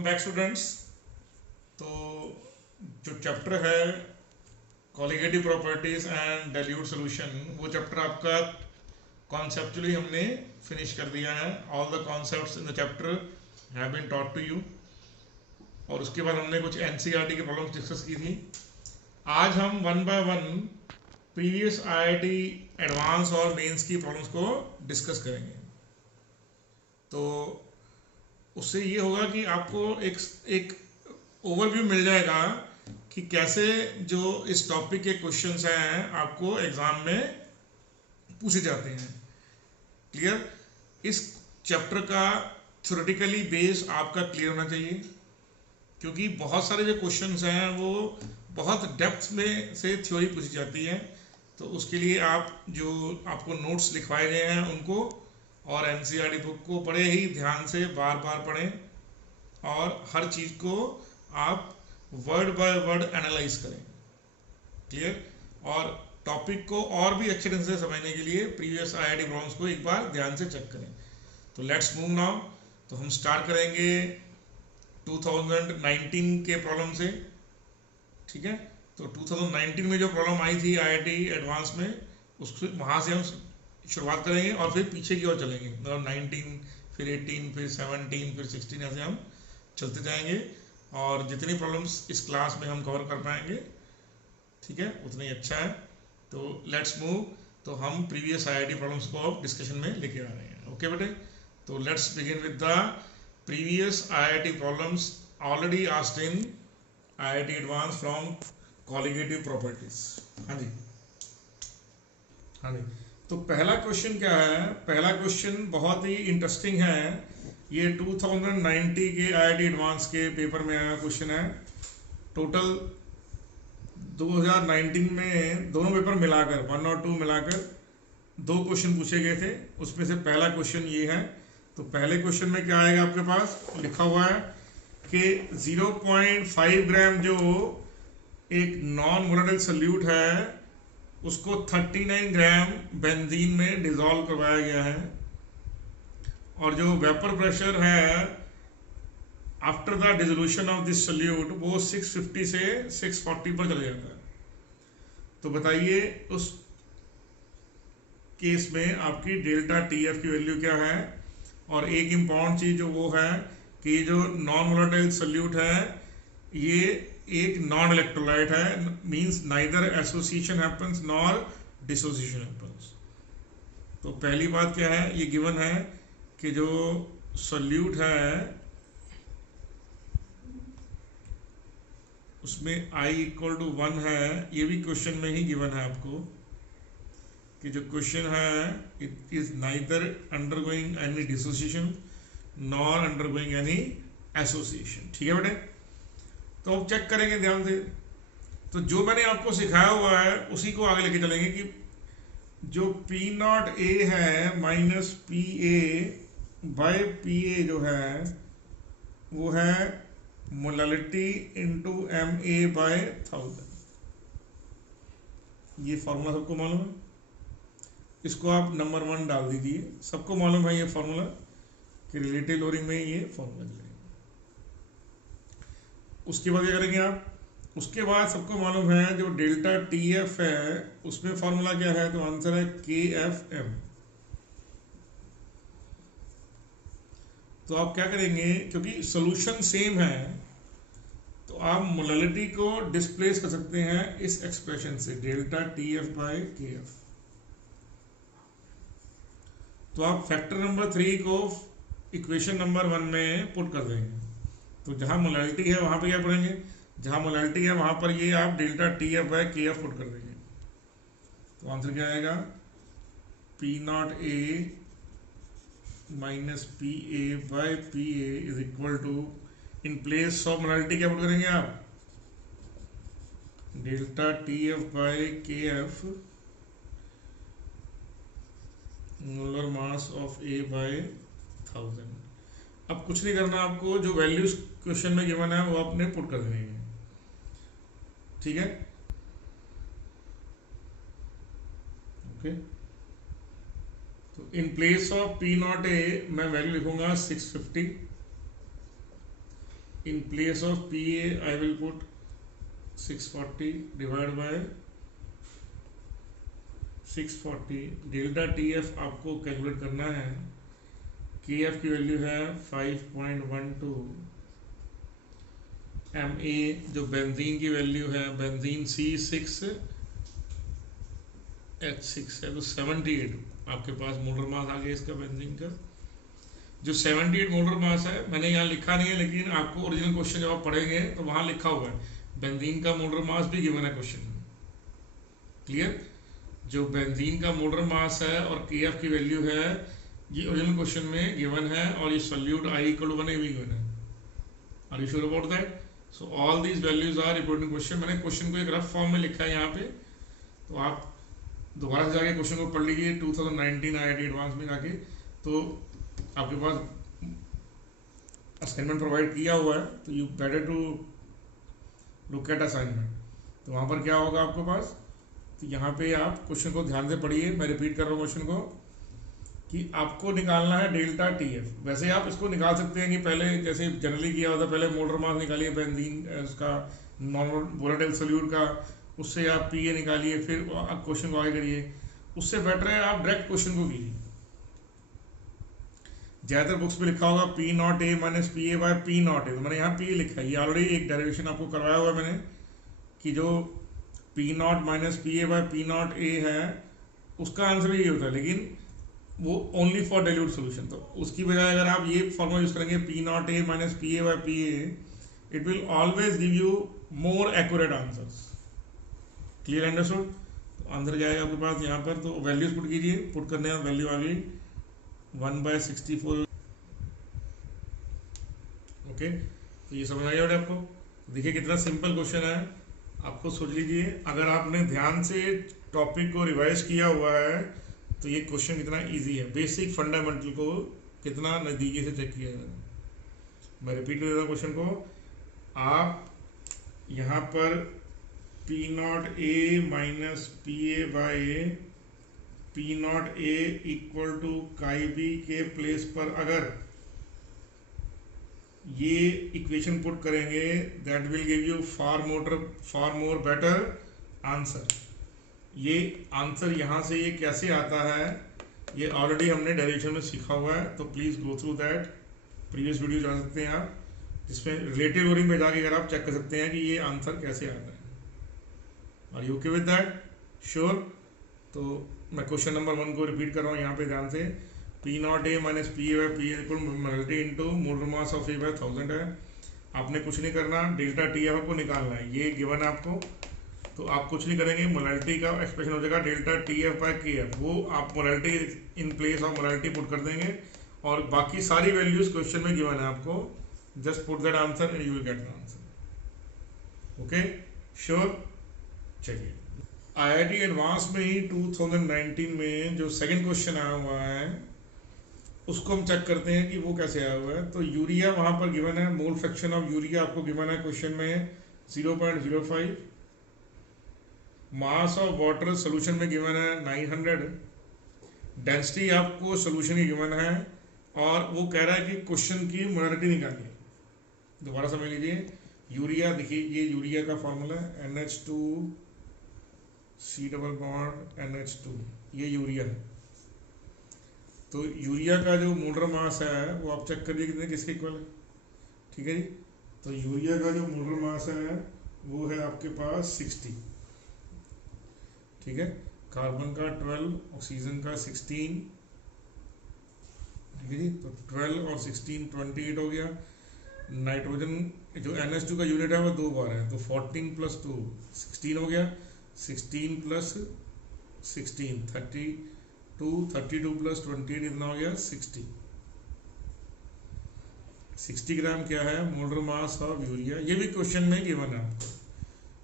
Welcome back students. तो जो chapter है colligative properties and dilute solution, वो चैप्टर आपका कॉन्सेप्चुअली हमने फिनिश कर दिया है। All the concepts in the chapter have been taught to you. और उसके बाद हमने कुछ एनसीईआरटी की प्रॉब्लम्स डिस्कस की थी। आज हम one by one previous IIT advance और मेंस की प्रॉब्लम्स को डिस्कस करेंगे। तो उससे ये होगा कि आपको एक ओवरव्यू मिल जाएगा कि कैसे जो इस टॉपिक के क्वेश्चंस हैं आपको एग्जाम में पूछे जाते हैं। क्लियर? इस चैप्टर का थ्योरेटिकली बेस आपका क्लियर होना चाहिए, क्योंकि बहुत सारे जो क्वेश्चंस हैं वो बहुत डेप्थ में से थ्योरी पूछी जाती है। तो उसके लिए आप जो आपको नोट्स लिखवाए गए हैं उनको और एनसीईआरटी बुक को बड़े ही ध्यान से बार बार पढ़ें और हर चीज़ को आप वर्ड बाय वर्ड एनालाइज करें। क्लियर? और टॉपिक को और भी अच्छे ढंग से समझने के लिए प्रीवियस आईआईटी प्रॉब्लम्स को एक बार ध्यान से चेक करें। तो लेट्स मूव नाउ। तो हम स्टार्ट करेंगे 2019 के प्रॉब्लम से। ठीक है? तो 2019 में जो प्रॉब्लम आई थी आईआईटी एडवांस में, उसको वहाँ से हम शुरुआत करेंगे और फिर पीछे की ओर चलेंगे। मतलब 19, फिर 18, फिर 17, फिर 16, ऐसे हम चलते जाएंगे और जितनी प्रॉब्लम्स इस क्लास में हम कवर कर पाएंगे, ठीक है, उतना ही अच्छा है। तो लेट्स मूव। तो हम प्रीवियस आईआईटी प्रॉब्लम्स को अब डिस्कशन में लेके आ रहे हैं। ओके बेटे? तो let's begin with the previous IIT problems already asked in IIT advance from colligative properties. हाँ जी, हाँ जी। तो पहला क्वेश्चन क्या है? पहला क्वेश्चन बहुत ही इंटरेस्टिंग है। ये 2090 के आईआईटी एडवांस के पेपर में आया क्वेश्चन है। टोटल 2019 में दोनों पेपर मिलाकर 1 और 2 मिलाकर 2 क्वेश्चन पूछे गए थे। उसमें से पहला क्वेश्चन ये है। तो पहले क्वेश्चन में क्या आएगा? आपके पास लिखा हुआ है कि 0.5 ग्राम जो एक नॉन वोलेटाइल सॉल्यूट है उसको 39 ग्राम बेंजीन में डिसॉल्व करवाया गया है, और जो वेपर प्रेशर है after the dissolution of this solute वो 650 से 640 पर चले जाता है। तो बताइए उस केस में आपकी डेल्टा टीएफ की वैल्यू क्या है? और एक इम्पॉर्टेंट चीज जो वो है कि जो नॉन वोलेटाइल सॉल्यूट है ये एक नॉन इलेक्ट्रोलाइट है, means neither association happens nor dissociation happens. तो पहली बात क्या है? ये गिवन है कि जो सॉल्यूट है उसमें I = 1 है। ये भी क्वेश्चन में ही गिवन है आपको कि जो क्वेश्चन है it is neither undergoing any dissociation nor undergoing any association. ठीक है बेटे? तो अब चेक करेंगे ध्यान से। तो जो मैंने आपको सिखाया हुआ है उसी को आगे लेके चलेंगे कि जो P0A है माइनस PA/PA जो है वो है मोलालिटी इंटू MA/1000। ये फॉर्मूला सबको मालूम है? इसको आप नंबर 1 डाल दीजिए। सबको मालूम है ये फॉर्मूला कि रिलेटिव लोडिंग में ये फॉर्मूला चलेगा। उसके बाद क्या करेंगे आप? उसके बाद सबको मालूम है जो डेल्टा TF है उसमें फॉर्मूला क्या है? तो आंसर है KFM। तो आप क्या करेंगे, क्योंकि सॉल्यूशन सेम है तो आप मोलालिटी को डिस्प्लेस कर सकते हैं इस एक्सप्रेशन से, डेल्टा TF/KF। तो आप फैक्टर नंबर 3 को इक्वेशन नंबर 1 में पुट कर देंगे। तो जहां मोलालिटी है वहां पे क्या करेंगे? जहां मोलालिटी है वहां पर ये आप डेल्टा TF/KF पुट कर देंगे। तो आंसर क्या आएगा? P0A minus PA/PA is equal to, in place of molality क्या पुट करेंगे आप? Delta TF/KF molar mass of A/1000। अब कुछ नहीं करना आपको, जो वैल्यूज क्वेश्चन में गिवन है वो आपने पुट कर देनी है। ठीक है? ओके। तो इन प्लेस ऑफ P0A मैं वैल्यू लिखूंगा 650 in place of PA I will put 640 divided by 640 delta TF आपको कैलकुलेट करना है। KF की वैल्यू है 5.12, MA जो बेंजीन की वैल्यू है, बेंजीन C6H6 है, तो 78 आपके पास मोलर मास आ गया इसका बेंजीन का। जो 78 मोलर मास है, मैंने यहाँ लिखा नहीं है, लेकिन आपको ओरिजिनल क्वेश्चन जब आप पढ़ेंगे तो वहाँ लिखा हुआ है, बेंजीन का मोलर मास भी गिवन है क्वेश्चन में। क्लियर? जो बेंजीन का मोलर मास है और KF की वैल्यू है, ये ओरिजिनल क्वेश्चन में गिवन है, और ये सोल्यूट I = 1 भी गिवन है। Are you sure about that? So all these values are reported in question. मैंने क्वेश्चन को एक रफ फॉर्म में लिखा है यहाँ पे, तो आप दोबारा से जाके क्वेश्चन को पढ़ लीजिए 2019 IIT एडवांस में जाके, तो आपके पास असाइनमेंट प्रोवाइड किया हुआ है, तो you better to look at assignment. तो वहाँ पर क्या होगा आपके पास, तो यहाँ पे आप क्वेश्चन को ध्यान से पढ़िए। मैं रिपीट कर रहा हूँ क्वेश्चन को, कि आपको निकालना है डेल्टा TF। वैसे आप इसको निकाल सकते हैं कि पहले जैसे जनरली किया होता है, पहले मोलर मास निकालिए बेंजीन उसका नॉर्मल वोलेटाइल सोल्यूट का, उससे आप PA निकालिए, फिर आप क्वेश्चन को आगे करिए। उससे बेटर है आप डायरेक्ट क्वेश्चन को कीजिए। ज़्यादातर बुक्स में लिखा होगा P0A - PA/P0A, तो मैंने यहाँ PA लिखा है। ये ऑलरेडी एक डेरिवेशन आपको करवाया हुआ है मैंने, कि जो P0 - PA/P0A है उसका आंसर ये होता है, लेकिन वो ओनली फॉर डाइल्यूट सोल्यूशन। तो उसकी बजाय अगर आप ये फॉर्मूला यूज करेंगे P0A - PA/PA, it will always give you more accurate answers. Clear understood? तो आंसर जाएगा आपके पास यहाँ पर, तो वैल्यूज पुट कीजिए। पुट करने में वैल्यू आ गई 1/64। ओके, तो ये समझ आइए आपको। देखिए कितना सिंपल क्वेश्चन है, आपको सोच लीजिए अगर आपने ध्यान से टॉपिक को रिवाइज किया हुआ है तो ये क्वेश्चन कितना इजी है। बेसिक फंडामेंटल को कितना नज़दीकी से चेक किया जाए। मैं रिपीट कर देता हूँ क्वेश्चन को। आप यहाँ पर P0A - PA/P0A = chi_b के प्लेस पर अगर ये इक्वेशन पुट करेंगे, that will give you far more better answer. ये आंसर यहाँ से ये कैसे आता है, ये ऑलरेडी हमने डेरिवेशन में सीखा हुआ है, तो please go through that. Previous video जा सकते हैं आप, जिसमें रिलेटिव लोडिंग में जाके अगर आप चेक कर सकते हैं कि ये आंसर कैसे आता है। Are you okay with that? Sure? तो मैं क्वेश्चन नंबर 1 को रिपीट कर रहा हूँ यहाँ पे ध्यान से। P0A - PA/PA = molarity into molar mass of A/1000 है। आपने कुछ नहीं करना, डेल्टा TF आपको निकालना है, ये गिवन है आपको। तो आप कुछ नहीं करेंगे, मोलैरिटी का एक्सप्रेशन हो जाएगा डेल्टा TF/KF, वो आप molarity in place of molarity put कर देंगे, और बाकी सारी वैल्यूज क्वेश्चन में गिवन है आपको। Just put that answer and you will get the answer. Okay, sure? चलिए, IIT एडवांस में ही 2019 में जो सेकंड क्वेश्चन आया हुआ है उसको हम चेक करते हैं कि वो कैसे आया हुआ है। तो यूरिया वहाँ पर गिवन है, मोल फ्रैक्शन ऑफ यूरिया आपको गिवन है क्वेश्चन में 0.05, मास ऑफ वाटर सोल्यूशन में गिवन है 900, डेंसिटी आपको सोल्यूशन की गिवन है, और वो कह रहा है कि क्वेश्चन की मोलैरिटी निकालिए। दोबारा समझ लीजिए, यूरिया देखिए, ये यूरिया का फॉर्मूला है NH2 C++NH2, ये यूरिया है। तो यूरिया का जो मोलर मास है वो आप चेक करिए कितने किसके इक्वल है। ठीक है जी, तो यूरिया का जो मोलर मास है वो है आपके पास 60। ठीक है, कार्बन का 12, ऑक्सीजन का 16। ठीक है जी, तो 12 और 16 28 हो गया। नाइट्रोजन जो NH2 का यूनिट है वो 2 बार है, तो 14 + 2 16 हो गया। 16 + 16 32, 32 + 28 इतना हो गया 60। 60 ग्राम क्या है मोलर मास ऑफ यूरिया। ये भी क्वेश्चन में गिवन है आपको।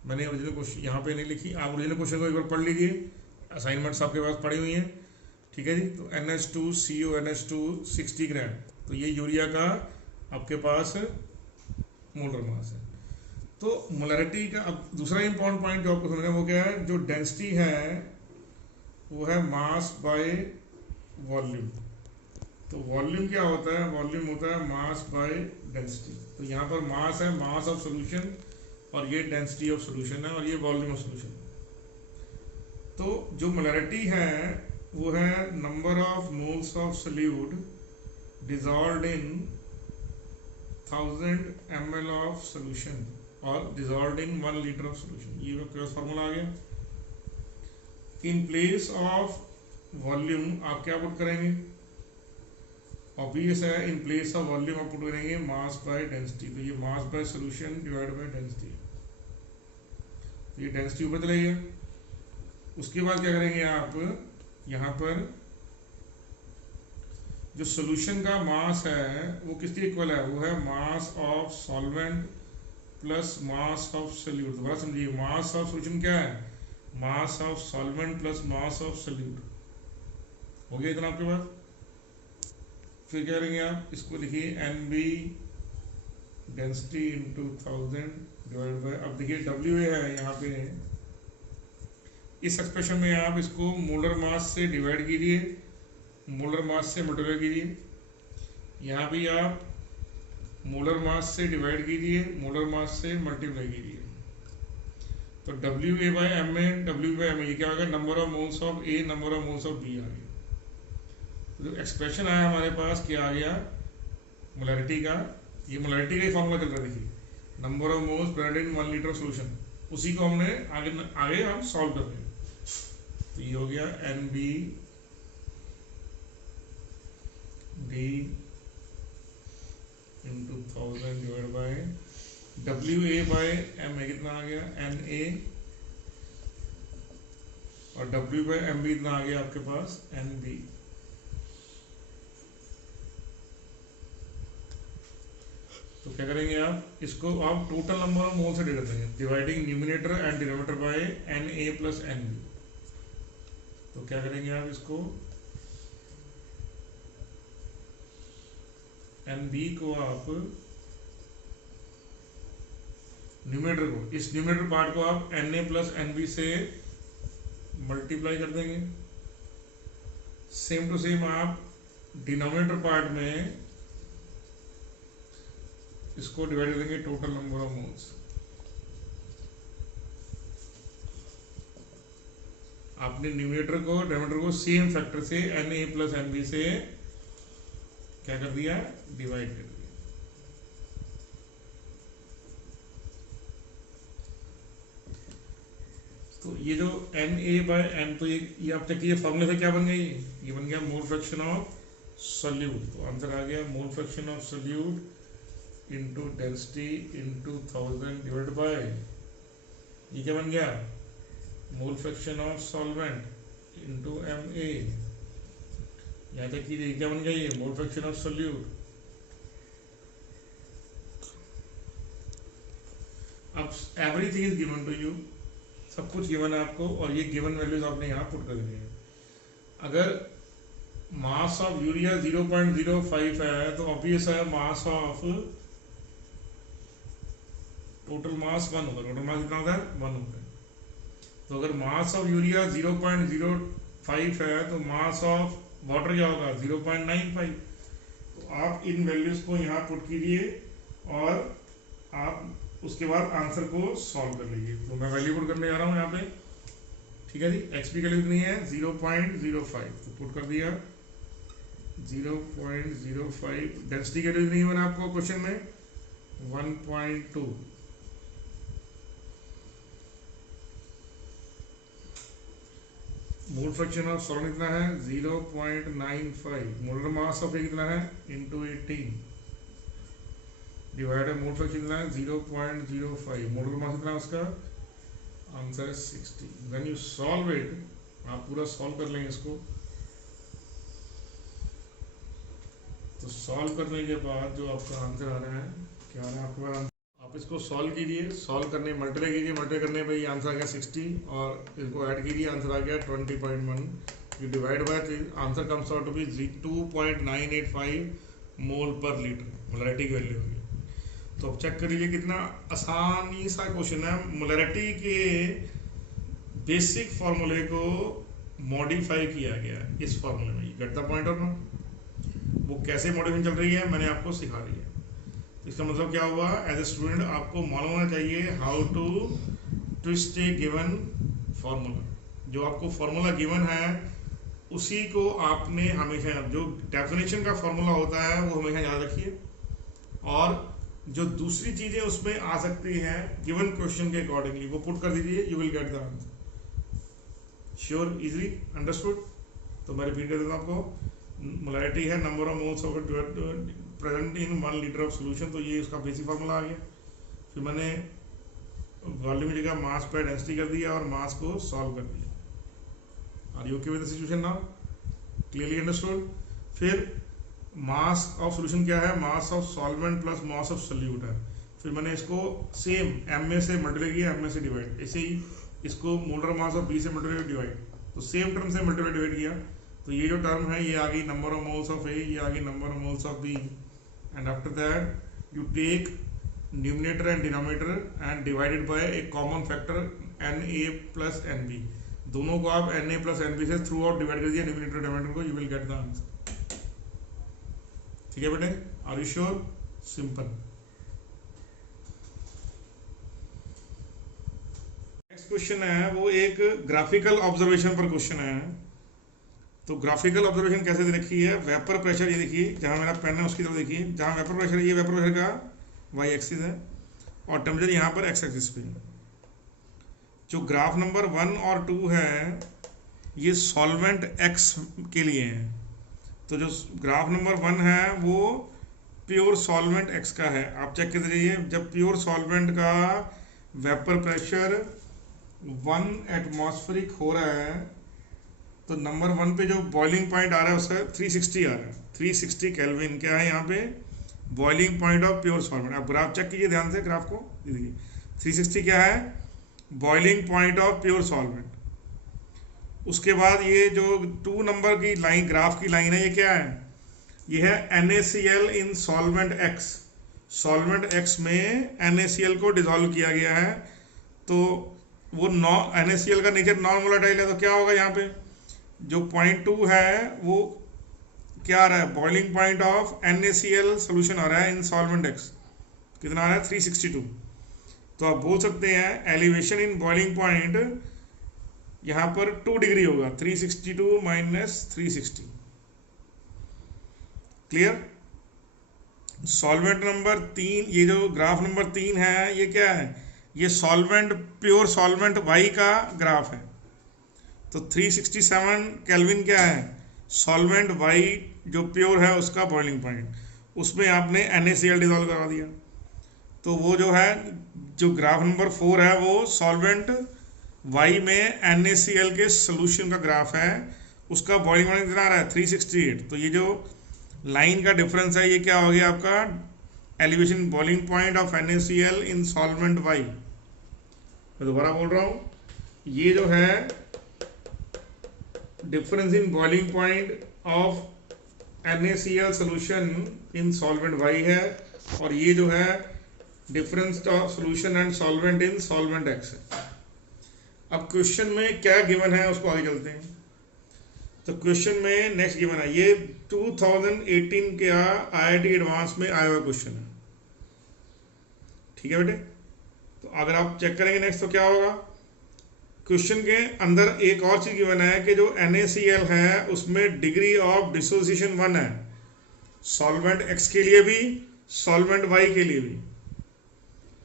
मैंने ओरिजिनल क्वेश्चन यहाँ पे नहीं लिखी, आप ओरिजिनल क्वेश्चन को एक बार पढ़ लीजिए, असाइनमेंट्स आपके पास पड़ी हुई हैं। ठीक है जी, तो NH2CO NH2 60 ग्राम, तो ये यूरिया का आपके पास मोलर मास है। तो मोलैरिटी का अब दूसरा इंपॉर्टेंट पॉइंट जो आपको समझना है वो क्या है, जो डेंसिटी है वो है मास बाय वॉल्यूम। तो वॉल्यूम क्या होता है, वॉल्यूम होता है मास बाय डेंसिटी। तो यहाँ पर मास है, मास ऑफ सोल्यूशन, और ये डेंसिटी ऑफ सोल्यूशन है, और ये वॉल्यूम ऑफ सोल्यूशन। तो जो मोलैरिटी है वो है number of moles of solute dissolved in 1000 ml of solution और dissolved in 1 litre of solution. ये क्रॉस फार्मूला आ गया। इन प्लेस ऑफ वॉल्यूम आप क्या पुट करेंगे, ऑब्वियस है, इन प्लेस ऑफ वॉल्यूम आप पुट करेंगे मास बाय डेंसिटी। तो ये mass by solution divide by density, तो ये डेंसिटी ऊपर चला गया। उसके बाद क्या करेंगे आप, यहाँ पर जो सोल्यूशन का मास है वो किसके इक्वल है, वो है mass of solvent plus mass of solute. दोबारा समझिए, मास ऑफ सोल्यूशन क्या है, mass of solvent plus mass of solute. हो गया इतना आपके पास। फिर क्या करेंगे आप, इसको लिखिए NB density into 1000 divide bye, अब देखिए WA है यहाँ पे, इस एक्सप्रेशन में आप इसको मोलर मास से डिवाइड कीजिए, मोलर मास से मल्टीप्लाई कीजिए। यहाँ भी आप मोलर मास से डिवाइड कीजिए, मोलर मास से मल्टीप्लाई कीजिए। तो WA बाय M में, W बाय M ये क्या होगा, number of moles of A, number of moles of B आ गया। जो एक्सप्रेशन आया हमारे पास क्या आ गया, मोलैरिटी का, ये मोलैरिटी का ही फॉर्मूला चल रहा है। देखिए, number of moles present in 1 litre solution, उसी को हमने आगे हम सॉल्व कर रहे हैं। तो ये हो गया NB D into 1000 divide by WA by M है, कितना आ गया NA, और W बाय MB इतना आ गया आपके पास NB। तो क्या करेंगे आप, इसको आप टोटल नंबर ऑफ मोल से डिवाइड करेंगे, dividing numerator and denominator by NA plus NB। तो क्या करेंगे आप, इसको NB को आप न्यूमिनेटर को, इस न्यूमिनेटर पार्ट को आप NA प्लस NB से मल्टीप्लाई कर देंगे। सेम टू सेम आप डिनोमिनेटर पार्ट में इसको डिवाइड करेंगे टोटल नंबर ऑफ मोल्स। आपने न्यूमिनेटर को डिनोमिनेटर को सेम फैक्टर से NA प्लस NB से क्या कर दिया, डिवाइड कर दिया। तो ये जो NA बाय N, तो ये आप देखिए फॉर्मूले से क्या बन गया, ये बन गया मोल फ्रैक्शन ऑफ सोल्यूट। तो आंसर आ गया mole fraction of solute into density into 1000 divide by, ये क्या बन गया, mole fraction of solvent into MA। यहाँ तक कि क्या बन गया, ये मोल फ्रैक्शन ऑफ सोल्यूट। अब everything is given to you, सब कुछ गिवन है आपको, और ये गिवन वैल्यूज आपने यहाँ पुट कर दी है। अगर मास ऑफ यूरिया 0.05 है तो ऑब्वियस है मास ऑफ टोटल मास 1 होगा। टोटल मास कितना होता है, 1 होता है। तो अगर मास ऑफ यूरिया 0.05 है तो मास ऑफ वाटर क्या होगा, 0.95। तो आप इन वैल्यूज को यहाँ पुट कीजिए और आप उसके बाद आंसर को सॉल्व कर लीजिए। तो मैं वैल्यू पुट करने जा रहा हूँ यहाँ पे, ठीक है जी। XP की वैल्यू कितनी है, 0.05, तो पुट कर दिया 0.05। डेंसिटी की वैल्यू नहीं बना आपको क्वेश्चन में 1.2। मोल फ्रैक्शन ऑफ सॉल्वेंट कितना है, 0.95। मोलर मास ऑफ कितना है, इंटू 18 डिवाइड मोल फ्रैक्शन कितना है, 0.05। मोलर मास कितना है उसका, आंसर है 60। व्हेन यू सॉल्व इट, आप पूरा सॉल्व कर लेंगे इसको। तो सॉल्व करने के बाद जो आपका आंसर आ रहा है, क्या आ रहा है आपके पास, आप इसको सॉल्व कीजिए। सॉल्व करने मल्टीप्लाई कीजिए, मल्टीप्लाई करने पे ये आंसर आ गया 60, और इसको ऐड कीजिए, आंसर आ गया 20.1। You divide by, answer comes out to be 2.985 mole पर लीटर, मोलैरिटी की वैल्यू होगी। तो अब चेक कर लीजिए कितना आसानी सा क्वेश्चन है। मोलैरिटी के बेसिक फॉर्मूले को मॉडिफाई किया गया इस फॉर्मूले में। गेट द पॉइंट और नॉट। वो कैसे मॉडिफिकेशन चल रही है मैंने आपको सिखा दी है। इसका मतलब क्या हुआ, एज ए स्टूडेंट आपको मालूम होना चाहिए how to twist a given formula. जो आपको फार्मूला गिवन है उसी को आपने हमेशा, जो डेफिनेशन का फार्मूला होता है वो हमेशा याद रखिए, और जो दूसरी चीजें उसमें आ सकती हैं गिवन क्वेश्चन के अकॉर्डिंगली वो पुट कर दीजिए, you will get the answer. Sure, easily understood. तो मैं रिपीट कर देता हूँ आपको। मोलैरिटी है number of moles of present in 1 litre of solution, तो ये उसका बेसिक फार्मूला आ गया। फिर मैंने वॉल्यूम की जगह मास पे डेंसिटी कर दिया और मास को सॉल्व कर दिया। Are you okay with the situation now? Clearly understood. फिर मास ऑफ सोल्यूशन क्या है, mass of solvent plus mass of solute है। फिर मैंने इसको सेम एम में से मल्टीप्लाई किया, एम में से डिवाइड, ऐसे ही इसको मोलर मास ऑफ बी से मल्टीप्लाई डिवाइड, तो सेम टर्म से मल्टीप्लाई डिवाइड किया, तो ये जो टर्म है ये आ गई number of moles of A, ये आ गई number of moles of B. And after that you take numerator and denominator and divided by a common factor N A plus N B. दोनों को आप N A plus N B से throughout divide कर दिया numerator denominator को, you will get the answer. ठीक है बेटे, are you sure? Simple. Next question है वो एक ग्राफिकल ऑब्जर्वेशन पर क्वेश्चन है। तो ग्राफिकल ऑब्जर्वेशन कैसे दे रखी है, वेपर प्रेशर, ये देखिए जहां मेरा पेन है उसकी तरफ देखिए, जहां वेपर प्रेशर है ये वेपर प्रेशर का वाई एक्सिस है और टेम्परेचर यहाँ पर एक्स एक्सिस पे। जो ग्राफ नंबर 1 और 2 है ये सॉल्वेंट एक्स के लिए है। तो जो ग्राफ नंबर 1 है वो प्योर सॉल्वेंट एक्स का है। आप चेक कर दीजिए, जब प्योर सॉल्वेंट का वेपर प्रेशर 1 एटमॉस्फेरिक हो रहा है तो नंबर 1 पे जो बॉइलिंग पॉइंट आ रहा है उसका 360 आ रहा है, 360 केल्विन क्या है यहाँ पे boiling point of pure solvent. आप ग्राफ चेक कीजिए ध्यान से, ग्राफ को देखिए 360 क्या है boiling point of pure solvent. उसके बाद ये जो 2 नंबर की लाइन ग्राफ की लाइन है ये क्या है, ये है NaCl in solvent X। Solvent X में NaCl को डिसॉल्व किया गया है, तो वो NaCl का नेचर नॉन वोलेटाइल है, तो क्या होगा यहाँ पे जो 0.2 है वो क्या आ रहा है boiling point of NaCl solution आ रहा है इन सॉल्वेंट X, कितना आ रहा है 362। तो आप बोल सकते हैं एलिवेशन इन बॉइलिंग पॉइंट यहाँ पर 2 डिग्री होगा, 362 माइनस 360। क्लियर? सॉल्वेंट नंबर 3, ये जो ग्राफ नंबर 3 है ये क्या है, ये सॉल्वेंट प्योर सॉल्वेंट वाई का ग्राफ है। तो 367 केल्विन क्या है सॉल्वेंट वाई जो प्योर है उसका बॉइलिंग पॉइंट, उसमें आपने NaCl डिसॉल्व करा दिया। तो वो जो है जो ग्राफ नंबर 4 है वो सॉल्वेंट वाई में NaCl के सोल्यूशन का ग्राफ है, उसका बॉइलिंग पॉइंट कितना आ रहा है 368। तो ये जो लाइन का डिफरेंस है ये क्या हो गया आपका elevation boiling point of NaCl in solvent Y. मैं दोबारा बोल रहा हूँ, ये जो है difference in boiling point of NaCl solution in solvent Y है, और ये जो है difference of solution and solvent in solvent X है। अब क्वेश्चन में क्या गिवन है उसको आगे चलते हैं। तो क्वेश्चन में नेक्स्ट गिवन है, ये 2018 के IIT एडवांस में आया हुआ क्वेश्चन है। ठीक है बेटे, तो अगर आप चेक करेंगे नेक्स्ट तो क्या होगा, क्वेश्चन के अंदर एक और चीज गिवन है कि जो NaCl है उसमें डिग्री ऑफ डिसोसिएशन 1 है, सॉल्वेंट X के लिए भी सॉल्वेंट Y के लिए भी।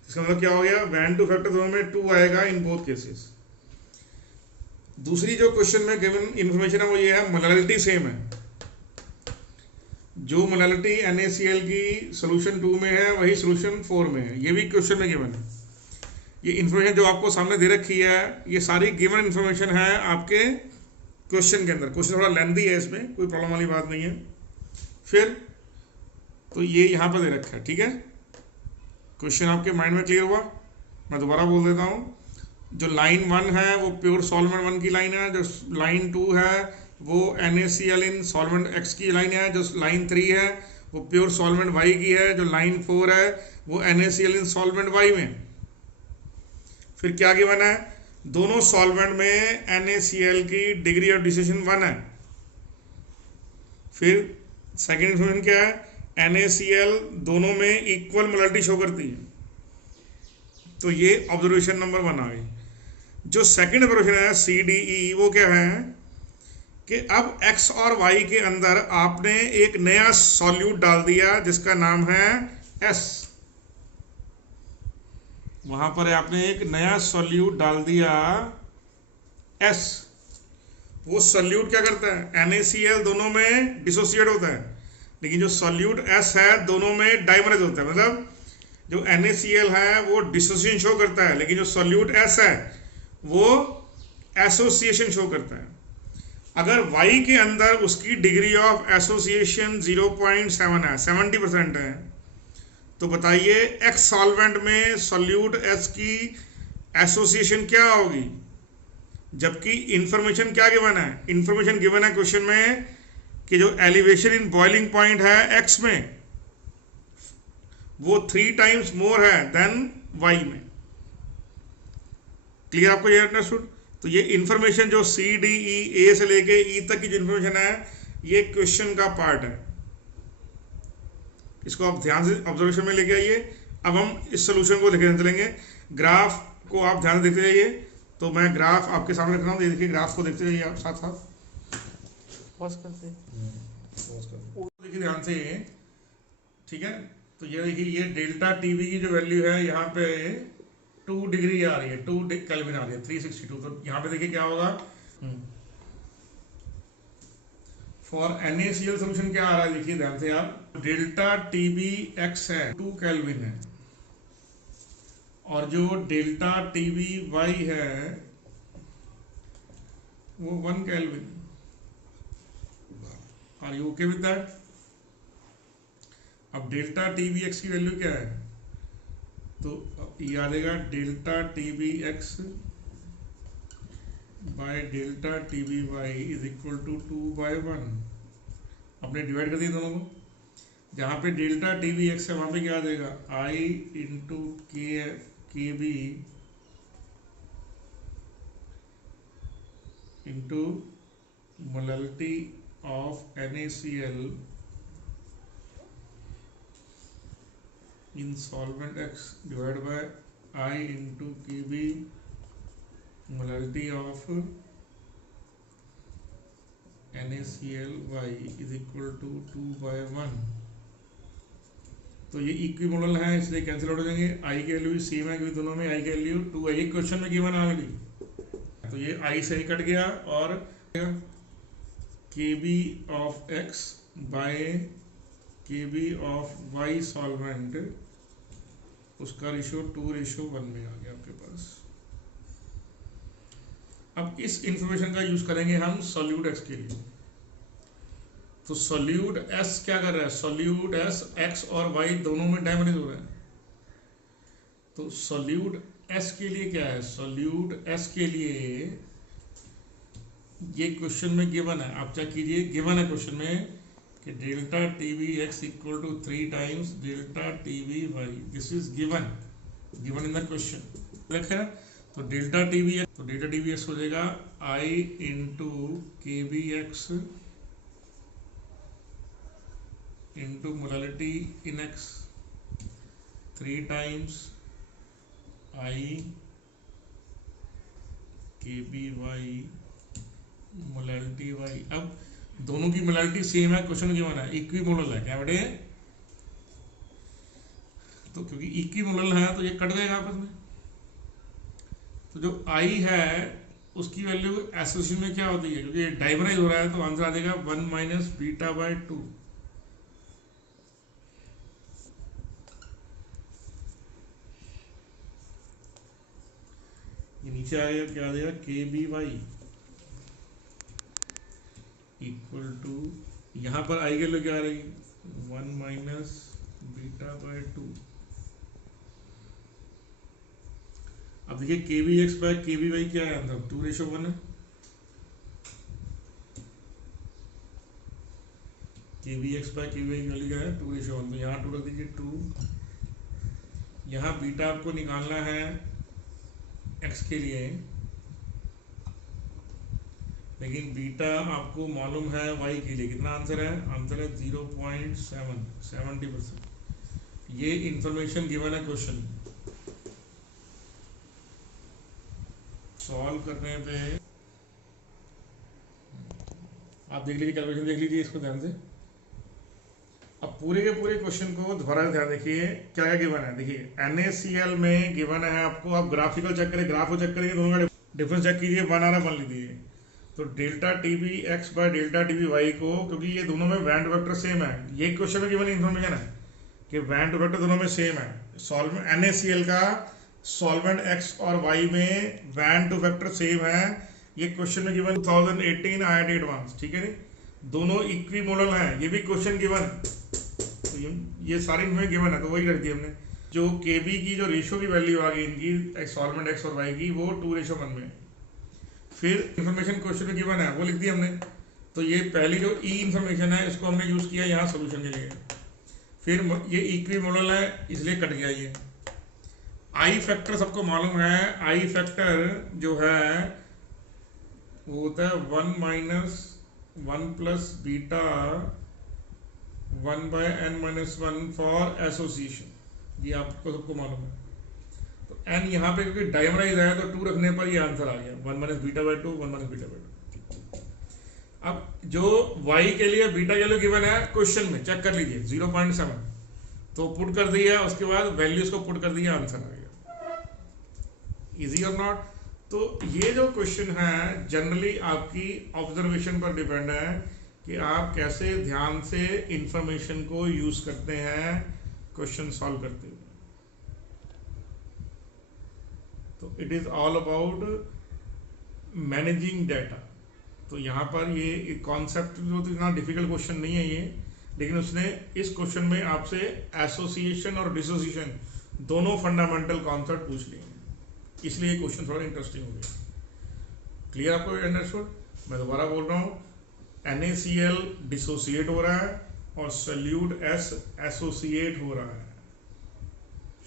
इसका मतलब क्या हो गया 1 2 फैक्टर दोनों में 2 आएगा इन बोथ केसेस। दूसरी जो क्वेश्चन में गिवन इंफॉर्मेशन है वो ये है मोलैलिटी सेम है, जो मोलैलिटी NaCl की सोल्यूशन 2 में है वही सोल्यूशन 4 में है, ये भी क्वेश्चन में गिवन है। ये इन्फॉर्मेशन जो आपको सामने दे रखी है ये सारी गिवन इन्फॉर्मेशन है आपके क्वेश्चन के अंदर। क्वेश्चन थोड़ा लेंथी है, इसमें कोई प्रॉब्लम वाली बात नहीं है। फिर तो ये यहाँ पर दे रखा है, ठीक है। क्वेश्चन आपके माइंड में क्लियर हुआ? मैं दोबारा बोल देता हूँ, जो लाइन 1 है वो प्योर सॉल्वेंट 1 की लाइन है, जो लाइन 2 है वो NaCl इन सॉल्वेंट X की लाइन है, जो लाइन 3 है वो प्योर सॉल्वेंट Y की है, जो लाइन 4 है वो NaCl इन सॉल्वेंट Y में। फिर क्या गिवन है, दोनों सॉल्वेंट में NaCl की डिग्री ऑफ डिसोसिएशन 1 है। फिर सेकेंड इन्फॉर्मेशन क्या है, NaCl दोनों में इक्वल मोलैलिटी शो करती है। तो ये ऑब्जर्वेशन नंबर 1 आ गई। जो सेकेंड ऑब्जर्वेशन है CDE, वो क्या है कि अब x और y के अंदर आपने एक नया सॉल्यूट डाल दिया जिसका नाम है S। वहां पर आपने एक नया सॉल्यूट डाल दिया S। वो सॉल्यूट क्या करता है, NaCl दोनों में डिसोसिएट होता है, लेकिन जो सॉल्यूट S है दोनों में डाइमरेज होता है। मतलब जो NaCl है वो डिसोसिएशन शो करता है, लेकिन जो सॉल्यूट S है वो एसोसिएशन शो करता है। अगर Y के अंदर उसकी डिग्री ऑफ एसोसिएशन 0.7 है, 70% है, तो बताइए X सॉल्वेंट में सॉल्यूट S की एसोसिएशन क्या होगी, जबकि इंफॉर्मेशन क्या गिवन है, इंफॉर्मेशन गिवन है क्वेश्चन में कि जो एलिवेशन इन बॉइलिंग पॉइंट है X में वो 3 टाइम्स मोर है देन Y में। क्लियर आपको ये अंडरस्टूड? तो ये इंफॉर्मेशन जो CDE A से लेके E तक की जो इंफॉर्मेशन है ये क्वेश्चन का पार्ट है, इसको आप ध्यान से ऑब्जर्वेशन में लेके आइए। अब हम इस सोल्यूशन को लेके चलेंगे। ग्राफ को आप ध्यान से देखते रहिए। तो मैं ग्राफ आपके सामने रख रहा हूँ, देखिए ग्राफ को देखते रहिए आप साथ साथ। पॉज करते देखिए ध्यान से, ठीक है। तो ये देखिए ये डेल्टा टीवी की जो वैल्यू है यहाँ पे 2 डिग्री आ रही है, 2 केल्विन आ रही है, 362। तो यहाँ पे देखिए क्या होगा, फॉर NaCl सोल्यूशन क्या आ रहा है, देखिए ध्यान से आप, डेल्टा टीबी एक्स है 2 केल्विन है, और जो डेल्टा टीबी वाई है वो 1 kelvin. Are you okay with that? अब डेल्टा टीबी एक्स की वैल्यू क्या है, तो ये आ जाएगा delta TB X by delta TB Y is equal to 2/1। आपने डिवाइड कर दिया दोनों को। जहाँ पे डेल्टा टीबी एक्स है वहाँ पे क्या आ जाएगा, I into K B into molality of NaCl in solvent X divided by I into Kb molality of NaCl Y is equal to 2/1। तो ये इक्विमोलल है इसलिए कैंसिल आउट हो जाएंगे। I की वैल्यू भी सेम है क्योंकि दोनों में I की वैल्यू 2 है। ये क्वेश्चन में गिवन ऑलरेडी, तो ये I से ही कट गया और Kb of X by Kb of Y solvent, उसका रेशियो 2:1 में आ गया आपके पास। अब इस इंफॉर्मेशन का यूज करेंगे हम सॉल्यूट एक्स के लिए। तो सॉल्यूट एस क्या कर रहा है, सॉल्यूट एस एक्स और वाई दोनों में डायमरेज हो रहा है। तो सॉल्यूट एस के लिए क्या है, सॉल्यूट एस के लिए ये क्वेश्चन में गिवन है, आप चेक कीजिए, गिवन है क्वेश्चन में कि delta TV X equal to 3 times delta TV Y. This is given in the question. रखा तो डेल्टा टीवी एक्स हो जाएगा I into K B X into molality in X 3 times I K B Y molality Y. अब दोनों की molality same है, question given है, equimolal है क्या बेटे, तो क्योंकि इक्विमोलल है तो ये कट जाएगा आपस में। तो जो I है उसकी वैल्यू एसोसिएशन में क्या होती है, क्योंकि डाइमराइज हो रहा है तो आंसर आ जाएगा 1 - β/2। ये नीचे आएगा क्या आ जाएगा, KBY इक्वल टू, यहाँ पर I के लिए क्या आ रही है 1 - β/2। अब देखिए KBX बाय KBY क्या है, अंदर 2:1 है। KBX बाय KBY की वैल्यू क्या है 2:1, तो यहाँ 2 रख दीजिए 2। यहाँ बीटा आपको निकालना है x के लिए, लेकिन बीटा आपको मालूम है वाई के लिए कितना आंसर है, आंसर है 0.7, 70%। ये इंफॉर्मेशन गिवन है क्वेश्चन सॉल्व करने पे। आप देख लीजिए कैलकुलेशन, देख लीजिए इसको ध्यान से। अब पूरे के पूरे क्वेश्चन को दोबारा ध्यान देखिए क्या क्या गिवन है। देखिए NaCl में गिवन है आपको, आप ग्राफिकल चेक करें, ग्राफ को चेक करेंगे, दोनों का डिफरेंस चेक कीजिए, 1 आ रहा 1 लीजिए। तो delta TB x by delta TB y को, क्योंकि ये दोनों में वैन टू वेक्टर सेम है, ये क्वेश्चन में गिवन इन्फॉर्मेशन है कि वैन टू वेक्टर दोनों में सेम है। सॉल्वेंट NaCl का सॉल्वेंट x और y में वैन टू वेक्टर सेम है, ये क्वेश्चन में गिवन 2018 IIT एडवांस, ठीक है नहीं, दोनों इक्विमोलर हैं, ये भी क्वेश्चन गिवन है। तो ये सारी इनमें गिवन है, तो वही रख दिया हमने। जो Kb की जो रेशियो की वैल्यू आ गई इनकी सॉल्वेंट x और y की, वो 2:1 में। फिर इंफॉर्मेशन क्वेश्चन में गिवन है वो लिख दी हमने। तो ये पहली जो ई इंफॉर्मेशन है इसको हमने यूज किया यहाँ सोल्यूशन के लिए। फिर ये इक्विमोलर है इसलिए कट गया ये। आई फैक्टर सबको मालूम है, आई फैक्टर जो है वो होता है 1 - 1 + बीटा 1/n-1 फॉर एसोसिएशन, ये आपको सबको मालूम है। तो n यहाँ पे क्योंकि डायमराइज है तो 2 रखने पर ये आंसर आ गया, 1 - β/2, 1 - β/2। अब जो y के लिए बीटा के लिए गिवन है क्वेश्चन में, चेक कर लीजिए 0.7, तो पुट कर दिया, उसके बाद वैल्यूज को पुट कर दिया, आंसर आ गया। इजी और नॉट। तो ये जो क्वेश्चन है जनरली आपकी ऑब्जर्वेशन पर डिपेंड है कि आप कैसे ध्यान से इंफॉर्मेशन को यूज करते हैं क्वेश्चन सॉल्व करते हुए। तो it is all about managing data. तो यहाँ पर ये कॉन्सेप्ट जो इतना डिफिकल्ट क्वेश्चन नहीं है ये, लेकिन उसने इस क्वेश्चन में आपसे एसोसिएशन और डिसोसिएशन दोनों फंडामेंटल कॉन्सेप्ट पूछ लिए, इसलिए क्वेश्चन थोड़ा इंटरेस्टिंग हो गया। क्लियर आपको अंडरस्टूड? मैं दोबारा बोल रहा हूँ, NaCl डिसोसिएट हो रहा है और सल्यूट S एसोसिएट हो रहा है।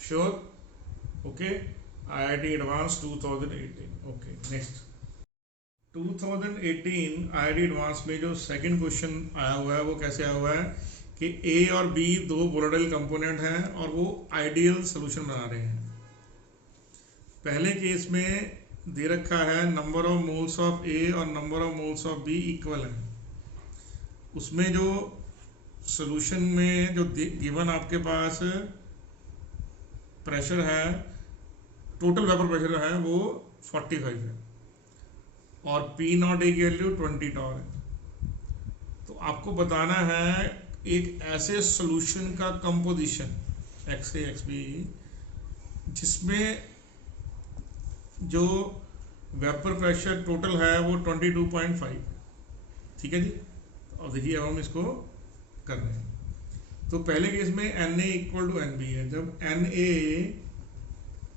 Sure? Okay. IIT advance 2018। Okay next 2018 IIT advance में जो सेकंड क्वेश्चन आया हुआ है वो कैसे आया हुआ है कि A और B दो वोलेटाइल कंपोनेंट हैं और वो आइडियल सोल्यूशन बना रहे हैं। पहले केस में दे रखा है number of moles of A और number of moles of B equal है। उसमें जो सोल्यूशन में जो गिवन आपके पास प्रेशर है, टोटल वेपर प्रेशर है वो 45 है और P0 की वैल्यू 20 टॉर है। तो आपको बताना है एक ऐसे सोल्यूशन का कंपोजिशन XA XB जिसमें जो वेपर प्रेशर टोटल है वो 22.5, ठीक है जी। अब देखिए अब हम इसको कर रहे हैं। तो पहले केस में Na = Nb है। जब Na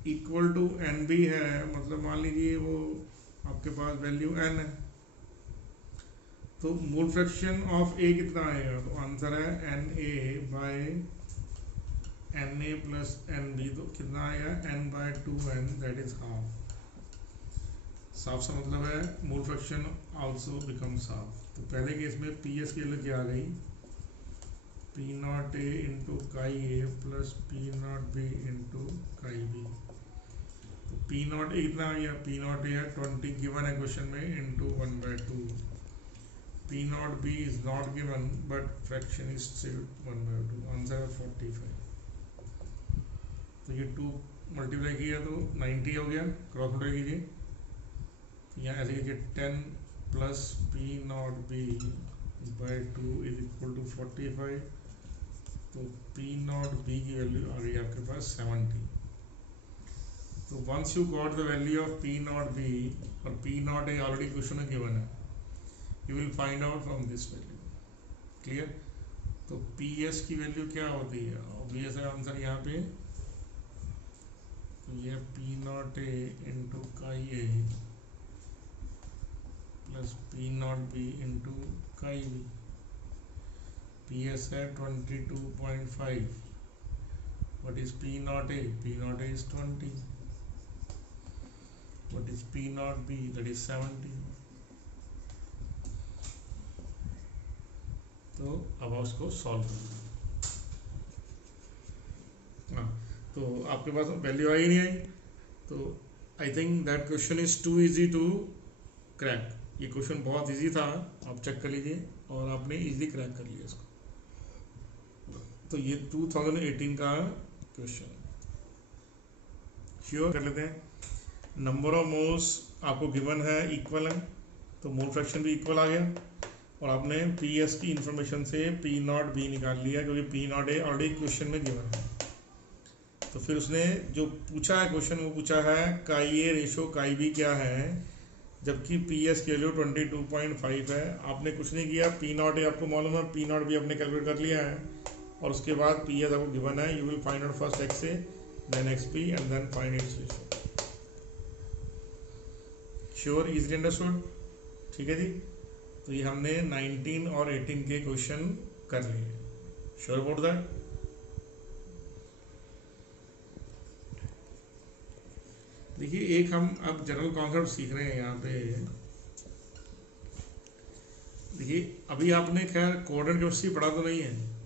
= Nb है, मतलब मान लीजिए वो आपके पास वैल्यू n है, तो मोल फ्रैक्शन ऑफ A कितना आएगा? तो आंसर है Na + Nb, तो कितना आएगा? n/2n, that is half. साफ सा मतलब है mole fraction also becomes half. तो पहले केस में PS की वैल्यू क्या आ गई? P0A × chi A + P0B × chi B। तो P0A कितना आ गया? P0A है 20 गिवन है क्वेश्चन में, into 1/2। P0B is not given but fraction is still 1/2, answer है 45। तो ये 2 मल्टीप्लाई किया तो 90 हो गया, क्रॉस मल्टीप्लाई कीजिए, यहाँ ऐसे कीजिए 10 + P0B/2 = 45। तो P0B की वैल्यू आ गई आपके पास 70। तो once you got the value of P0B और P0A ऑलरेडी क्वेश्चन में गिवन है, you will find out from this value. Clear? तो PS की वैल्यू क्या होती है? ऑब्वियस है आंसर यहाँ पे, तो ये P0A × chi A + P0B × chi B। PS है 22.5, what is P0A? P0A is 20, what is P0B? That is 70। तो अब आप उसको सॉल्व करेंगे। हाँ, तो आपके पास वैल्यू आई नहीं आई, तो I think that question is too easy to crack. ये क्वेश्चन बहुत इजी था, आप चेक कर लीजिए, और आपने इजीली क्रैक कर लिया इसको। तो ये 2018 का क्वेश्चन श्योर कर लेते हैं। नंबर ऑफ मोल्स आपको गिवन है, इक्वल है, तो मोल फ्रैक्शन भी इक्वल आ गया, और आपने पी एस की इंफॉर्मेशन से पी नॉट बी निकाल लिया, क्योंकि P not a already question में गिवन है। तो फिर उसने जो पूछा है क्वेश्चन, वो पूछा है काई ए रेशो काई बी क्या है, जबकि पी एस की वैल्यू 22.5 है। आपने कुछ नहीं किया, पी नॉट ए आपको मालूम है, पी नॉट बी आपने कैलकुलेट कर लिया है, और उसके बाद पी एस आपको गिवन है। You will find out first X A then X P and then find its ratio. Sure, easily understood, ठीक है जी। तो ये हमने 19 और 18 के क्वेश्चन कर लिए। Sure about that. देखिए, एक हम अब जनरल कॉन्सेप्ट सीख रहे हैं यहाँ पे। देखिए, अभी आपने खैर कोऑर्डिनेट केमिस्ट्री पढ़ा तो नहीं है,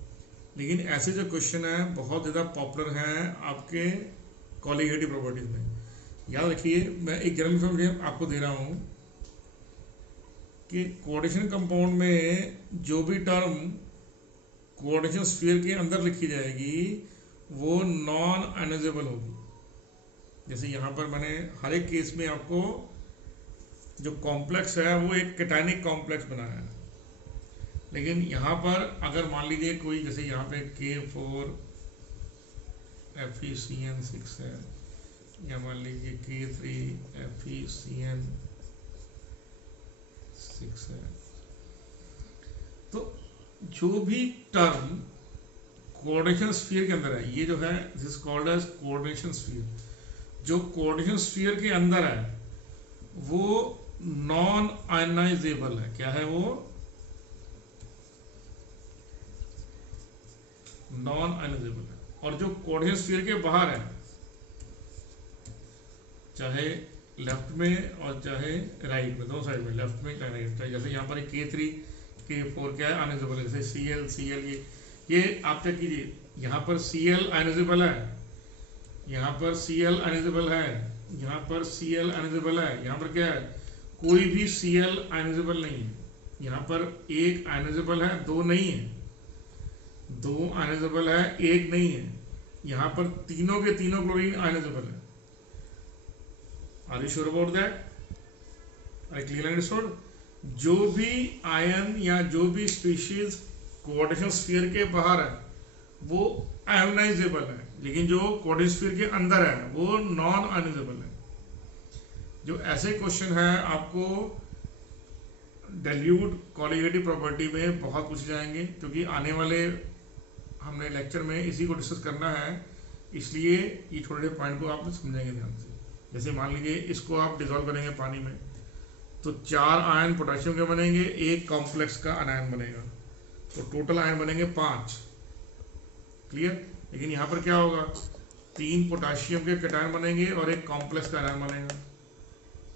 लेकिन ऐसे जो क्वेश्चन हैं बहुत ज़्यादा पॉपुलर हैं आपके कॉलीगेटिव प्रॉपर्टीज में। याद रखिए, मैं एक जनरल इन्फॉर्मेशन आपको दे रहा हूँ कि कोऑर्डिनेशन कंपाउंड में जो भी टर्म कोऑर्डिनेशन स्फीयर के अंदर लिखी जाएगी वो नॉन आयनाइजेबल होगी। जैसे यहाँ पर मैंने हर एक केस में आपको जो कॉम्प्लेक्स है वो एक कैटायनिक कॉम्प्लेक्स बनाया है, लेकिन यहाँ पर अगर मान लीजिए कोई, जैसे यहाँ पे K4 FeCN6 है, या मान लीजिए K3 FeCN6 है, तो जो भी टर्म कोऑर्डिनेशन स्फीयर के अंदर है, ये जो है this is called as coordination sphere, जो कोऑर्डिनेशन स्फीयर के अंदर है वो नॉन आयनाइजेबल है। क्या है वो? नॉन आयनाइजेबल है। और जो कोऑर्डिनेशन स्फीयर के बाहर है, चाहे लेफ्ट में और चाहे राइट में, दोनों साइड में, लेफ्ट में चाहे राइट, चाहे जैसे यहाँ पर K3 K4 क्या है? आयनाइजेबल है। जैसे Cl ये आप चेक कीजिए, यहाँ पर Cl आयनाइजेबल है, यहाँ पर Cl आयनाइजेबल है, यहाँ पर Cl आयनाइजेबल है, यहाँ पर क्या है? कोई भी Cl आयनाइजेबल नहीं है। यहाँ पर एक आयनाइजेबल है, दो नहीं है, दो आयनाइजेबल है, एक नहीं है। यहाँ पर तीनों के तीनों क्लोरीन आयनाइजेबल है। Are you sure about that? I clear understood? जो भी आयन या जो भी स्पीशीज कोऑर्डिनेशन स्फीयर के बाहर है वो आयोनाइजेबल है, लेकिन जो कोऑर्डिनेशन स्फीयर के अंदर है वो नॉन आयोनाइजेबल है। जो ऐसे क्वेश्चन है आपको डाइल्यूट कॉलीगेटिव प्रॉपर्टी में बहुत पूछे जाएंगे, क्योंकि आने वाले हमने लेक्चर में इसी को डिस्कस करना है, इसलिए ये छोटे पॉइंट को आप समझेंगे ध्यान से। जैसे मान लीजिए इसको आप डिजोल्व करेंगे पानी में, तो 4 आयन पोटेशियम के बनेंगे, एक कॉम्प्लेक्स का अनायन बनेगा, तो टोटल आयन बनेंगे 5। क्लियर? लेकिन यहाँ पर क्या होगा? 3 पोटेशियम के कैटायन बनेंगे और एक कॉम्प्लेक्स का आयन बनेगा।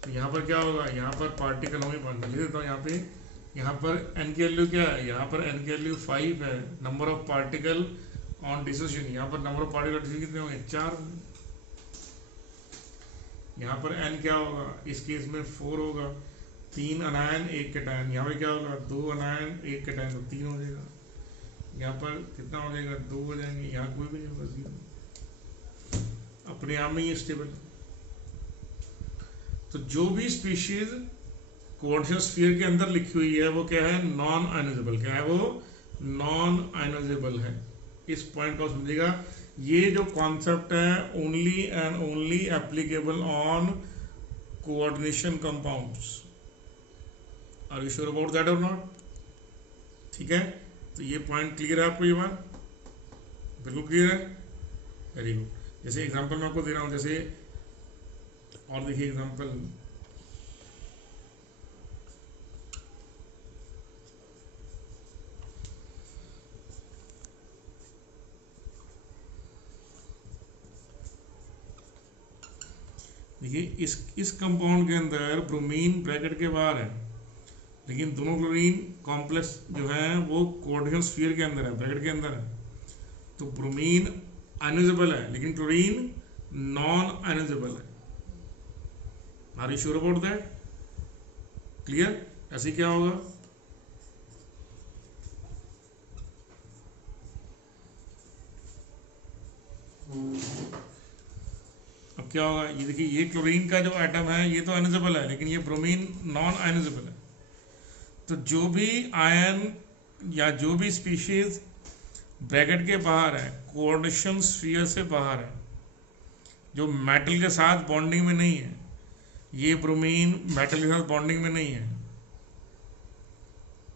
तो यहाँ पर क्या होगा? यहाँ पर पार्टिकल होंगे 5। लिख देता हूँ यहाँ पर n की वैल्यू क्या है? यहाँ पर n की वैल्यू 5 है। Number of particle on dissociation, यहाँ पर नंबर ऑफ पार्टिकल कितने होंगे? 4। यहाँ पर n क्या होगा? इस केस में 4 होगा। 3 अनायन 1 कैटायन, यहाँ पे क्या होगा? 2 अनायन 1 कैटायन, तो 3 हो जाएगा। यहाँ पर कितना हो जाएगा? 2 हो जाएंगे। यहाँ कोई भी नहीं होगा, 0 अपने आप में ही स्टेबल। तो जो भी स्पीशीज कोऑर्डिनेशन स्फीयर के अंदर लिखी हुई है वो क्या है? Non ionizable. क्या है वो? नॉन आयनाइजेबल है। इस पॉइंट को समझिएगा। ये जो कॉन्सेप्ट है only and only applicable on coordination compounds. Are you sure about that और नॉट? ठीक है, तो ये पॉइंट क्लियर है आपको? ये बात बिल्कुल क्लियर है? Very good. जैसे एग्जांपल मैं आपको दे रहा हूँ, जैसे और देखिए एग्जांपल, देखिए इस कंपाउंड के अंदर ब्रोमीन ब्रैकेट के बाहर है, लेकिन दोनों क्लोरीन कॉम्प्लेक्स जो है वो कोऑर्डिनेशन स्फीयर के अंदर है, ब्रैकेट के अंदर है। तो ब्रोमीन आयनाइजेबल है लेकिन क्लोरीन नॉन आयनाइजेबल है। Are you sure about that? Clear? ऐसे क्या होगा? अब क्या होगा, ये देखिए, ये क्लोरीन का जो एटम है ये तो आयनाइजेबल है लेकिन ये ब्रोमीन नॉन आयनाइजेबल है। तो जो भी आयन या जो भी स्पीशीज ब्रैकेट के बाहर है, कोऑर्डिनेशन स्फीयर से बाहर है, जो मेटल के साथ बॉन्डिंग में नहीं है, ये ब्रोमीन मेटल के साथ बॉन्डिंग में नहीं है,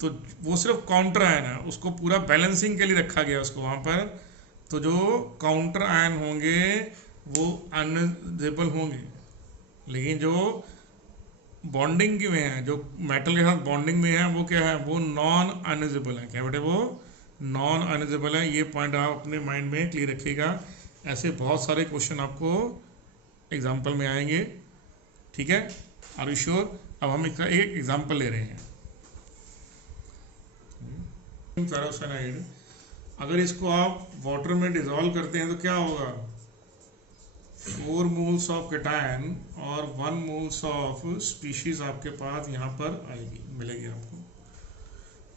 तो वो सिर्फ काउंटर आयन है, उसको पूरा बैलेंसिंग के लिए रखा गया उसको वहाँ पर। तो जो काउंटर आयन होंगे वो अनस्टेबल होंगे, लेकिन जो बॉन्डिंग में है, जो मेटल के साथ बॉन्डिंग में है, वो क्या है, वो नॉन अनस्टेबल है। क्या बेटे, वो नॉन अनस्टेबल है। ये पॉइंट आप अपने माइंड में क्लियर रखिएगा। ऐसे बहुत सारे क्वेश्चन आपको एग्जाम्पल में आएंगे, ठीक है? Are you sure? अब हम इसका एक एग्जाम्पल ले रहे हैं। फेरोसाइनाइड, अगर इसको आप वाटर में डिजोल्व करते हैं तो क्या होगा? 4 मोल्स ऑफ केटायन और 1 मोल्स ऑफ स्पीशीज आपके पास यहाँ पर आएगी, मिलेगी आपको।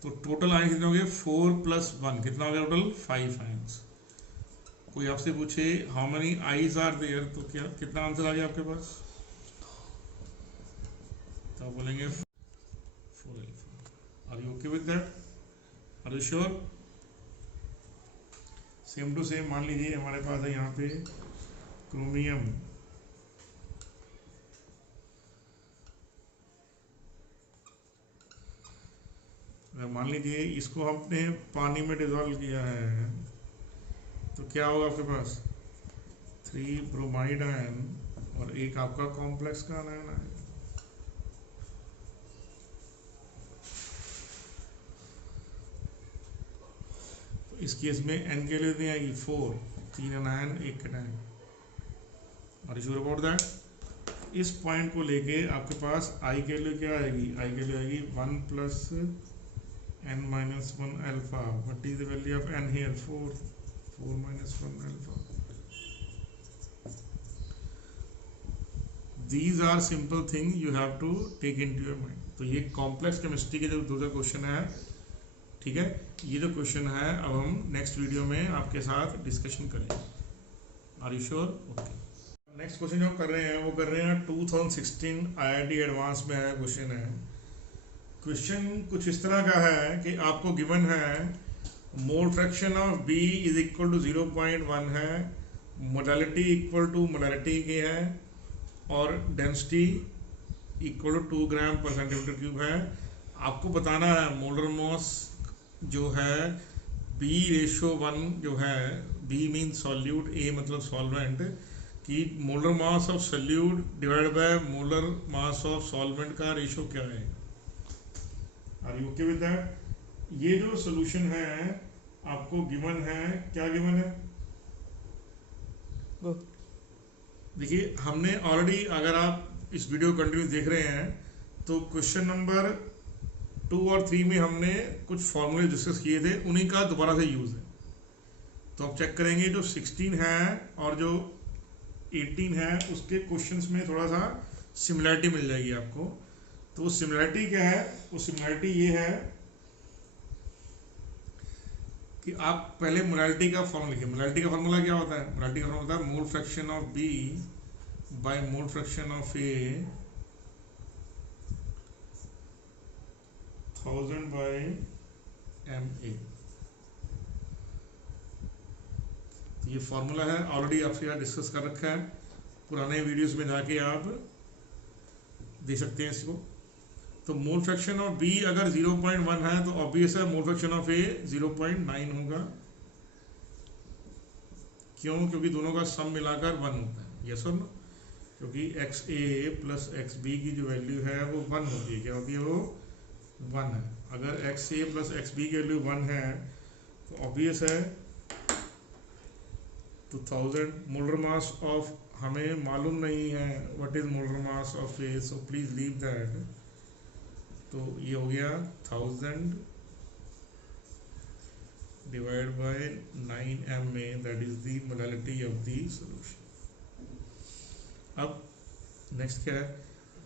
तो टोटल आयन कितने हो गए? 4 + 1 कितना हो गया टोटल? 5 आयंस। कोई आपसे पूछे how many i's are there, तो क्या कितना आंसर आ गया आपके पास? तो आप बोलेंगे 4 alpha. Are you okay with that? Are you sure? Same to same मान लीजिए हमारे पास है यहाँ पे क्रोमियम, मान लीजिए इसको हमने पानी में डिजोल्व किया है तो क्या होगा आपके पास? 3 ब्रोमाइड आयन और एक आपका कॉम्प्लेक्स का आयन है। तो इस केस में n के लिए आएगी 4, 3 anion 1 cation. Are you sure about that? इस पॉइंट को लेके आपके पास I के लिए क्या आएगी? I के लिए आएगी 1 + n - 1 alpha. What is the value of n here? 4 - 1 alpha. These are simple thing you have to take into your mind. तो ये कॉम्प्लेक्स केमिस्ट्री के जो दूसरा क्वेश्चन है, ठीक है? ये जो क्वेश्चन है अब हम नेक्स्ट वीडियो में आपके साथ डिस्कशन करेंगे। Are you sure? Okay. Next question जो हम कर रहे हैं वो कर रहे हैं 2016 IIT एडवांस में आया क्वेश्चन है। क्वेश्चन कुछ इस तरह का है कि आपको गिवन है मोल फ्रैक्शन ऑफ B = 0.1 है, मोडालिटी इक्वल टू मोडालिटी की है और डेंसिटी इक्वल टू 2 ग्राम पर सेंटीमीटर क्यूब है। आपको बताना है मोलर मास जो है B/1 जो है, B मीन सॉल्यूट, A मतलब सॉल्वेंट, कि molar mass of solute divide by molar mass of solvent का रेशो क्या है। Are you okay with that? ये जो सॉल्यूशन है आपको गिवन है, क्या गिवन है? देखिए हमने ऑलरेडी, अगर आप इस वीडियो कंटिन्यू देख रहे हैं तो क्वेश्चन नंबर 2 और 3 में हमने कुछ फॉर्मूले डिस्कस किए थे, उन्हीं का दोबारा से यूज़ है। तो आप चेक करेंगे जो 16 है और जो 18 है उसके क्वेश्चंस में थोड़ा सा सिमिलरिटी मिल जाएगी आपको। तो सिमिलरिटी क्या है? वो सिमिलरिटी ये है कि आप पहले मोलालिटी का फॉर्मूला लिखिए। मोलालिटी का फॉर्मूला क्या होता है? मोलालिटी का फॉर्मूला होता है mole fraction of B by mole fraction of A 1000 by MA। ये फॉर्मूला है, ऑलरेडी आपसे यहाँ डिस्कस कर रखा है, पुराने वीडियोस में जाके आप देख सकते हैं इसको। तो मोल फ्रैक्शन ऑफ B अगर 0.1 है तो ऑब्वियस है मोल फ्रैक्शन ऑफ A 0.9 होगा। क्यों? क्योंकि दोनों का सम मिलाकर 1 होता है। यस और नो? क्योंकि XA + XB की जो वैल्यू है वो 1 होती है। क्या होती है? वो 1 है। अगर XA + XB की वैल्यू 1 है तो ऑब्वियस है 2000 मोलर मास ऑफ, हमें मालूम नहीं है what is molar mass of A, so please leave that. तो ये हो गया 1000 divide bye 9MA, that is the molality of the solution. अब नेक्स्ट क्या है,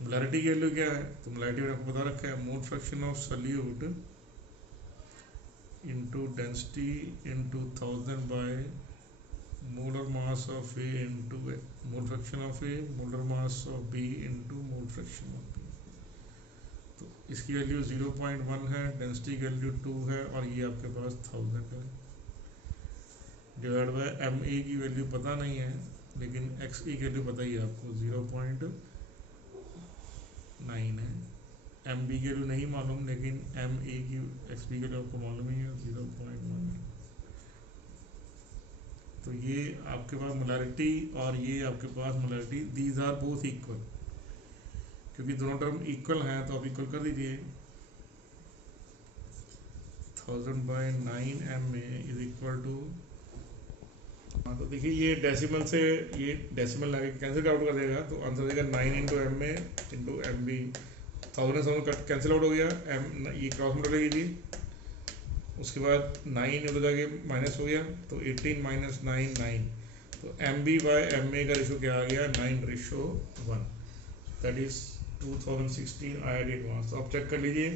मोलारिटी की वैल्यू क्या है, तो मोलारिटी मैंने आपको बता रखा है, mole fraction of solute into density into 1000 by molar mass of A into mole fraction of A, molar mass of B into mole fraction of B. तो इसकी वैल्यू 0.1 है, डेंसिटी की वैल्यू 2 है, और ये आपके पास 1000 है। डिवाइड बाय MA की वैल्यू पता नहीं है, लेकिन XE की वैल्यू पता ही है आपको, 0.9 है। MB की वैल्यू नहीं मालूम, लेकिन MA की XB की वैल्यू आपको मालूम ही है, 0.1। तो ये आपके पास मोलारिटी और ये आपके पास molarity, these are both equal, क्योंकि दोनों टर्म इक्वल हैं तो आप इक्वल कर दीजिए। 1000 bye 9MA is equal to, तो देखिए ये डेसिमल से ये डेसिमल लगा के कैंसिल आउट कर देगा, तो आंसर देगा 9 इंटू MA इंटू MB। 1000 से 1000 कैंसिल आउट हो गया, ये क्रॉस मल्टीप्लाई कीजिए, उसके बाद 9 उधर जाके माइनस हो गया, तो 18 माइनस 9 9, तो MB बाय MA का रेशो क्या आ गया, 9:1, दैट इज 2016 IIT एडवांस। तो आप चेक कर लीजिए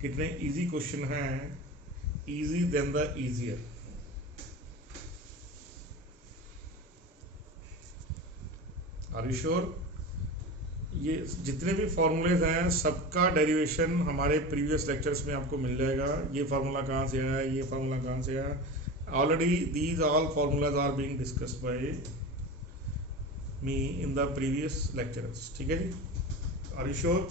कितने इजी क्वेश्चन हैं, easy then the easier. Are you sure? ये जितने भी फॉर्मूलेज हैं सबका डेरिवेशन हमारे प्रीवियस लेक्चर्स में आपको मिल जाएगा। ये फार्मूला कहाँ से आया, ये फार्मूला कहाँ से आया, already these all formulas are being discussed by me in the previous lectures. ठीक है जी, आर यू श्योर?